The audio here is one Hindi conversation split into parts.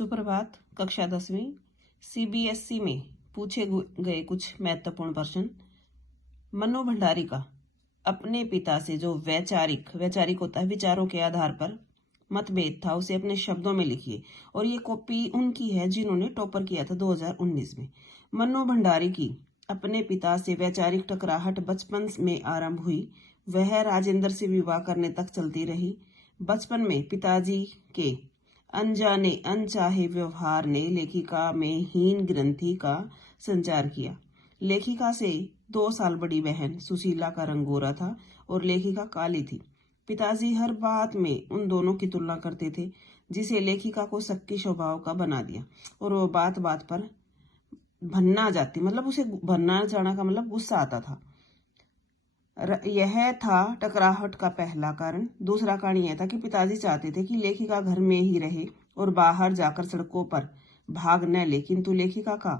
सुप्रभात। कक्षा 10वीं सीबीएसई में पूछे गए कुछ महत्वपूर्ण प्रश्न। मनु भंडारी का अपने पिता से जो वैचारिक होता है, विचारों के आधार पर मतभेद था, उसे अपने शब्दों में लिखिए। और ये कॉपी उनकी है जिन्होंने टॉपर किया था 2019 में। मनु भंडारी की अपने पिता से वैचारिक टकराहट बचपन में आरंभ हुई। वह राजेंद्र से विवाह करने तक चलती रही। बचपन में पिताजी के अनचाहे व्यवहार ने लेखिका में हीन ग्रंथि का संचार किया। लेखिका से 2 साल बड़ी बहन सुशीला का रंग गोरा था और लेखिका काली थी। पिताजी हर बात में उन दोनों की तुलना करते थे, जिसे लेखिका को शक्की स्वभाव का बना दिया। और वो बात बात पर भन्ना जाती, मतलब उसे भन्ना जाना का मतलब गुस्सा आता था। यह था टकराहट का पहला कारण। दूसरा कारण यह था कि पिताजी चाहते थे कि लेखिका घर में ही रहे और बाहर जाकर सड़कों पर भाग न ले, किंतु लेखिका का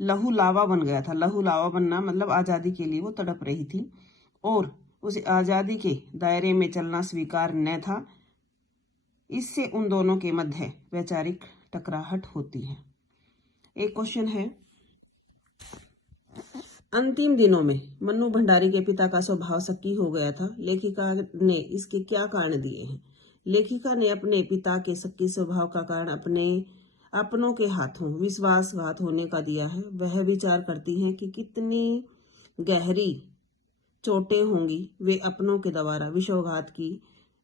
लहू लावा बन गया था। लहू लावा बनना मतलब आजादी के लिए वो तड़प रही थी और उसे आजादी के दायरे में चलना स्वीकार न था। इससे उन दोनों के मध्य वैचारिक टकराहट होती है। एक क्वेश्चन है, अंतिम दिनों में मनु भंडारी के पिता का स्वभाव शक्की हो गया था। लेखिका ने इसके क्या कारण दिए हैं? लेखिका ने अपने पिता के शक्की स्वभाव का कारण अपनों के हाथों विश्वासघात होने का दिया है। वह विचार करती हैं कि कितनी गहरी चोटें होंगी वे अपनों के द्वारा विश्वासघात की,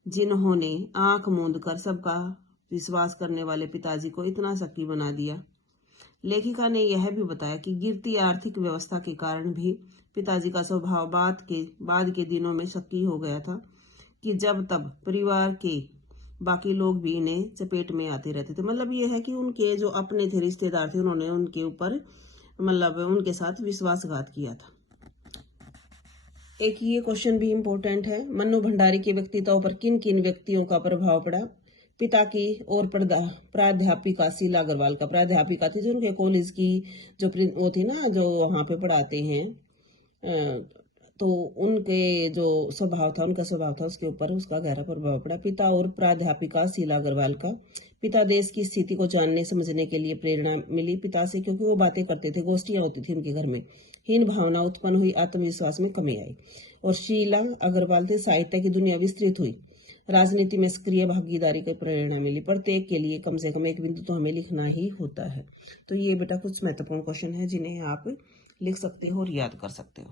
जिन्होंने आंख मूंद कर सबका विश्वास करने वाले पिताजी को इतना शक्की बना दिया। लेखिका ने यह भी बताया कि गिरती आर्थिक व्यवस्था के कारण भी पिताजी का स्वभाव बाद के दिनों में शक्की हो गया था, कि जब तब परिवार के बाकी लोग भी इन्हें चपेट में आते रहते थे। मतलब ये है कि उनके जो अपने थे, रिश्तेदार थे, उन्होंने उनके ऊपर मतलब उनके साथ विश्वासघात किया था। एक ये क्वेश्चन भी इम्पोर्टेंट है, मनु भंडारी के व्यक्तित्व पर किन किन व्यक्तियों का प्रभाव पड़ा? पिता की और प्राध्यापिका शीला अग्रवाल का। प्राध्यापिका थी जो उनके कॉलेज की जो वो थी ना, जो वहां पे पढ़ाते हैं, तो उनके जो स्वभाव था, उनका स्वभाव था, उसके ऊपर उसका गहरा प्रभाव पड़ा। पिता और प्राध्यापिका शीला अग्रवाल का। पिता देश की स्थिति को जानने समझने के लिए प्रेरणा मिली पिता से, क्योंकि वो बातें करते थे, गोष्ठियां होती थी उनके घर में। हीन भावना उत्पन्न हुई, आत्मविश्वास में कमी आई। और शीला अग्रवाल थे, साहित्य की दुनिया विस्तृत हुई, राजनीति में सक्रिय भागीदारी की प्रेरणा मिली। प्रत्येक के लिए कम से कम एक बिंदु तो हमें लिखना ही होता है। तो ये बेटा कुछ महत्वपूर्ण क्वेश्चन है जिन्हें आप लिख सकते हो और याद कर सकते हो।